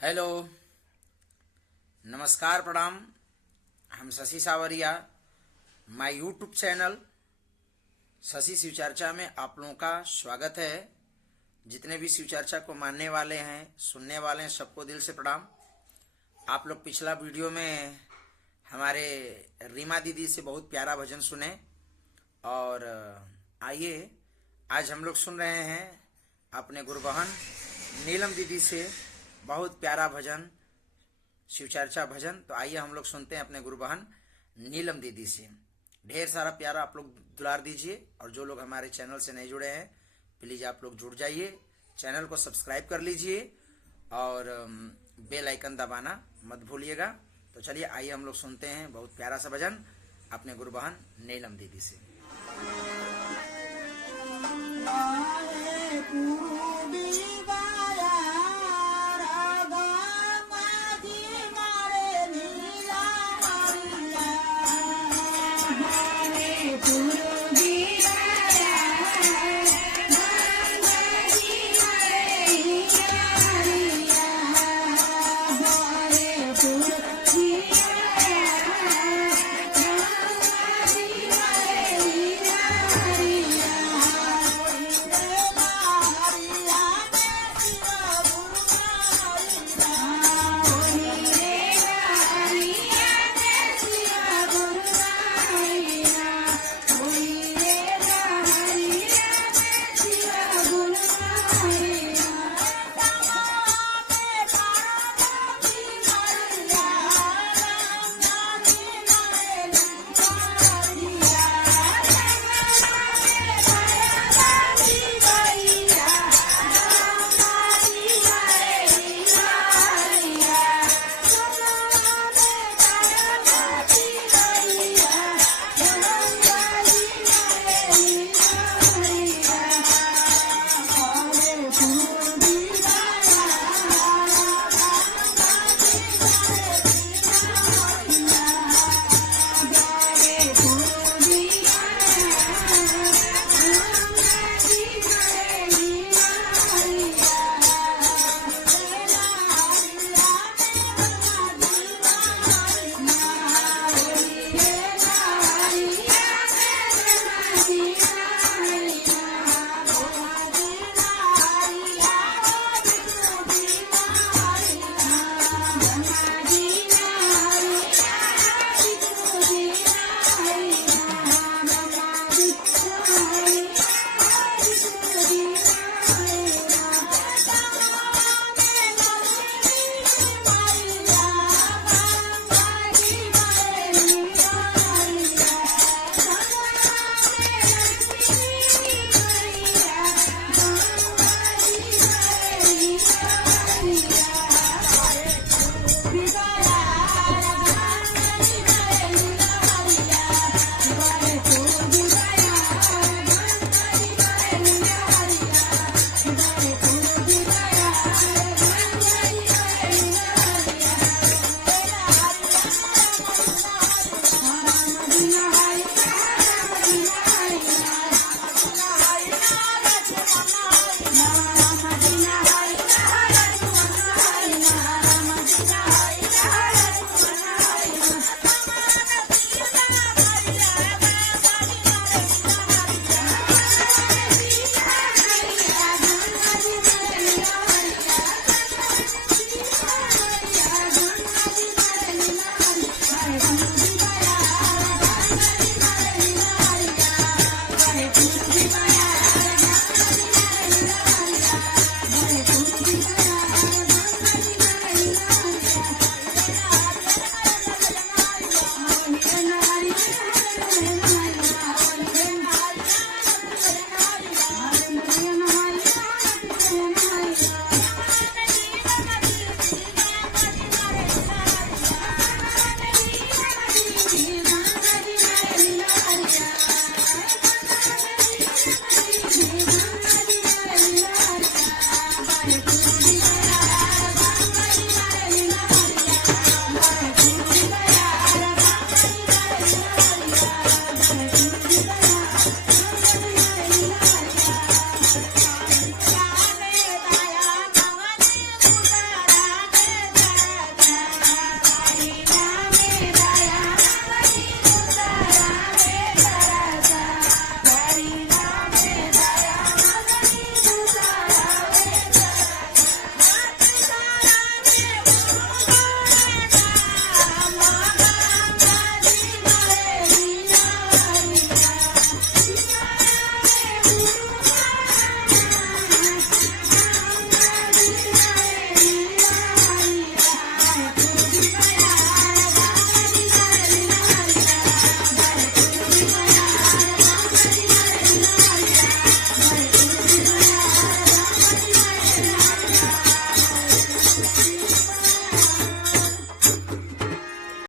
हेलो, नमस्कार, प्रणाम। हम शशि सावरिया, माय यूट्यूब चैनल शशि शिव चर्चा में आप लोगों का स्वागत है। जितने भी शिव चर्चा को मानने वाले हैं, सुनने वाले हैं, सबको दिल से प्रणाम। आप लोग पिछला वीडियो में हमारे रीमा दीदी से बहुत प्यारा भजन सुने और आइए आज हम लोग सुन रहे हैं अपने गुरु बहन नीलम दीदी से बहुत प्यारा भजन, शिव चर्चा भजन। तो आइए हम लोग सुनते हैं अपने गुरु बहन नीलम दीदी से। ढेर सारा प्यारा आप लोग दुलार दीजिए और जो लोग हमारे चैनल से नहीं जुड़े हैं प्लीज़ आप लोग जुड़ जाइए, चैनल को सब्सक्राइब कर लीजिए और बेल आइकन दबाना मत भूलिएगा। तो चलिए आइए हम लोग सुनते हैं बहुत प्यारा सा भजन अपने गुरु बहन नीलम दीदी से।